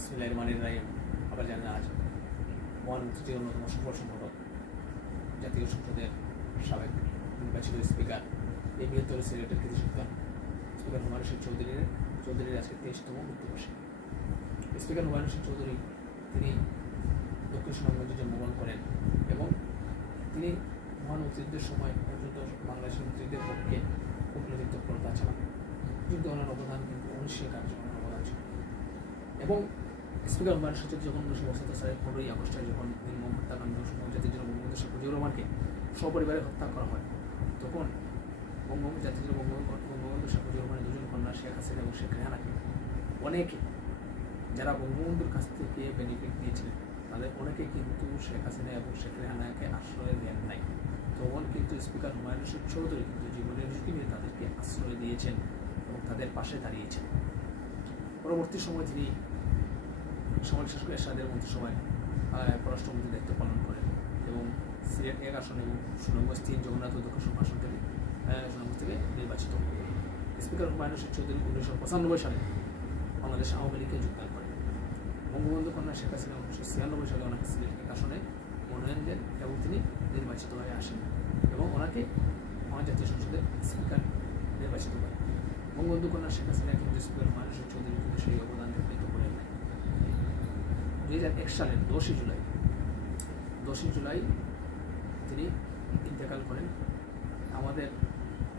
বিসমিল্লাহির রহমানির রহিম। আবার জানেন আজ মহান মুক্তিযুদ্ধের অন্যতম সফল সংগঠক জাতীয় সংসদের সাবেক নির্বাচিত স্পিকার এই বৃহত্তর সিলেটের কৃতি সন্তান স্পিকার হুমায়ুন রশীদ চৌধুরীর আজকে 23তম মৃত্যুবার্ষিকী। স্পিকার হুমায়ুন রশীদ চৌধুরী তিনি দক্ষিণ সুনামগঞ্জে জন্মগ্রহণ করেন এবং তিনি মহান মুক্তিযুদ্ধের সময় পর্যন্ত বাংলাদেশের মুক্তিযুদ্ধের পক্ষে কূটনৈতিক তৎপরতা চালান। কিন্তু ওনার অবদান কিন্তু অনিশ্চয় কার্যক্রমের অবদান ছিল। এবং স্পিকার হুমায়ুন রশীদ যখন 1975 সালের 15ই আগস্টে যখন নির্মম হত্যাকাণ্ড জাতির জন্য বঙ্গবন্ধু শেখ মুজিবুর রহমানকে সপরিবারে হত্যা করা হয়, তখন জাতির জন্য বঙ্গবন্ধু শেখ মুজিবুর রহমানের দুজন কন্যা শেখ হাসিনা এবং শেখ রেহানাকে অনেকে যারা বঙ্গবন্ধুর কাছ থেকে বেনিফিট নিয়েছিলেন তাদের অনেকে কিন্তু শেখ হাসিনা এবং শেখ রেহানাকে আশ্রয় দেন নাই। তখন কিন্তু স্পিকার হুমায়ুন রশীদ চৌধুরী কিন্তু জীবনের ঝুঁকি নিয়ে তাদেরকে আশ্রয় দিয়েছেন এবং তাদের পাশে দাঁড়িয়েছেন। পরবর্তী সময় তিনি সামরিক শাসক এরশাদের মন্ত্রিসভায় পররাষ্ট্রমন্ত্রীর দায়িত্ব পালন করেন এবং সিলেট 1 আসন এবং সুনামগঞ্জ 3 জগন্নাথ দক্ষিণ আসন থেকে সুনামগঞ্জ থেকে নির্বাচিত। স্পিকার হুমায়ুন রশীদ চৌধুরী 1995 সালে বাংলাদেশ আওয়ামী লীগে যোগদান করেন। বঙ্গবন্ধু কন্যা শেখ হাসিনা 1996 সালে ওনাকে সিলেট 1 আসনে মনোনয়ন দেন এবং তিনি নির্বাচিত হয়ে আসেন এবং ওনাকে আমার জাতীয় সংসদের স্পিকার নির্বাচিত করেন। বঙ্গবন্ধু কন্যা শেখ হাসিনা কিন্তু স্পিকার হুমায়ুন রশীদ চৌধুরী কিন্তু সেই অবদান নির্বাহিত করেন নাই। 2001 সালের 10ই জুলাই তিনি ইন্তেকাল করেন। আমাদের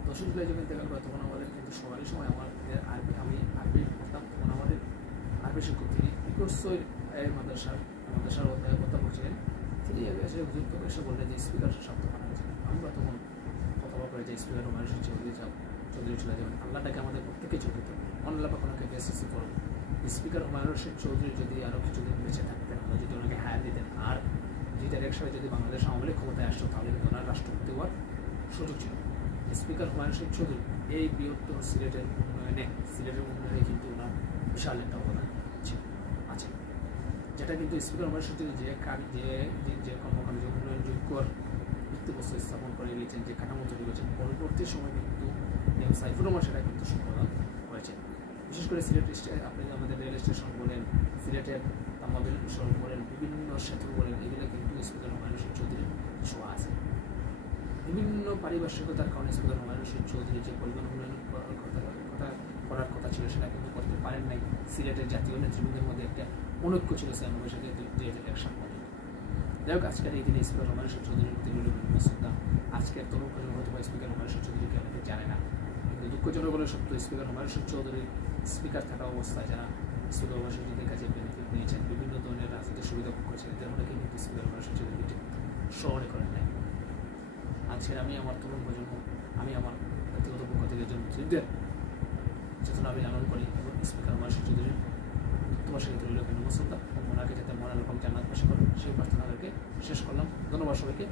10ই জুলাই যখন ইন্তেকাল করে তখন আমাদের কিন্তু সবারই সময় আমাদের আমি আরবি পড়তাম, তখন আমাদের আরবি শিক্ষক তিনি মাদ্রাসার অধ্যাপক ছিলেন। তিনি এসে যুক্ত এসে বললেন যে স্পিকার শব্দ মানা হয়েছে। আমরা তখন কথা করে যে স্পিকার হুমায়ুন রশীদ চৌধুরী চলে যাবেন, আল্লাহটাকে আমাদের প্রত্যেকে চোখে তো আল্লাহ পাক ওনাকে বেসিসি করব। স্পিকার হুমায়ুন রশীদ চৌধুরী যদি আরও কিছুদিন বেঁচে থাকতেন, আমরা যদি ওনাকে হায়ার দিতেন আর 2001 সালে যদি বাংলাদেশ আওয়ামী লীগ ক্ষমতায় আসতো তাহলে কিন্তু ওনার রাষ্ট্রপতি হওয়ার সুযোগ ছিল। স্পিকার হুমায়ুন রশীদ চৌধুরী এই বৃহত্তর সিলেটের উন্নয়নে কিন্তু ওনার বিশাল একটা অবদান আছে, যেটা কিন্তু স্পিকার হুমায়ুন রশীদ চৌধুরী যে কর্মকাণ্ড যে উন্নয়নযোগ্যর ভিত্তিপ্রস্তর স্থাপন করে গিয়েছেন, যে কাঠামো তৈরি করেছেন, পরবর্তী সময় কিন্তু সাইফুর রহমান সেটা কিন্তু সম্পাদন করেছেন। বিশেষ করে সিলেট আপনি আমাদের রেল স্টেশন বলেন, সিলেটের তামাবিল সড়ক বলেন, বিভিন্ন সেতু বলেন, এগুলো কিন্তু স্পিকার হুমায়ুন রশীদ চৌধুরীর ছোঁয়া আছে। বিভিন্ন পারিপার্শ্বিকতার কারণে স্পিকার হুমায়ুন রশীদ চৌধুরী যে পরিবহন উন্নয়ন করার কথা ছিল সেটা কিন্তু করতে পারেন নাই। সিলেটের জাতীয় নেতৃবৃন্দের মধ্যে একটা অনৈক্য ছিল 96 সালে 2001 সাল পর্যন্ত। যাই হোক, আজকের এই দিনে স্পিকার হুমায়ুন রশীদ চৌধুরীর প্রতি বিভিন্ন শ্রদ্ধা। আজকের তরুণ প্রজন্ম হয়তো স্পিকার হুমায়ুন রশীদ চৌধুরীকে অনেকে জানে না, কিন্তু দুঃখজনক বলে সত্য স্পিকার হুমায়ুন রশীদ চৌধুরীর স্পিকার থাকা অবস্থায় যারা স্পিকার হুমায়ুন রশীদ চৌধুরীর কাছে বেনিফিট নিয়েছেন, বিভিন্ন ধরনের রাজনৈতিক সুবিধা ভোগ করেছেন, এদের অনেকেই কিন্তু স্পিকার হুমায়ুন রশীদ চৌধুরীকে স্মরণে করেন নাই। আজকের আমি আমার তরুণ প্রজন্ম, আমি আমার ব্যক্তিগত পক্ষ থেকে একজন মুক্তিযুদ্ধের চেতনা আমি লালন করি এবং স্পিকার হুমায়ুন রশীদ চৌধুরীর তোমার সাথে রইল বিভিন্ন শ্রদ্ধা এবং ওনাকে যাতে মনে রকম জান্নাত বাসী করেন সেই প্রার্থনা শেষ করলাম। ধন্যবাদ সবাইকে।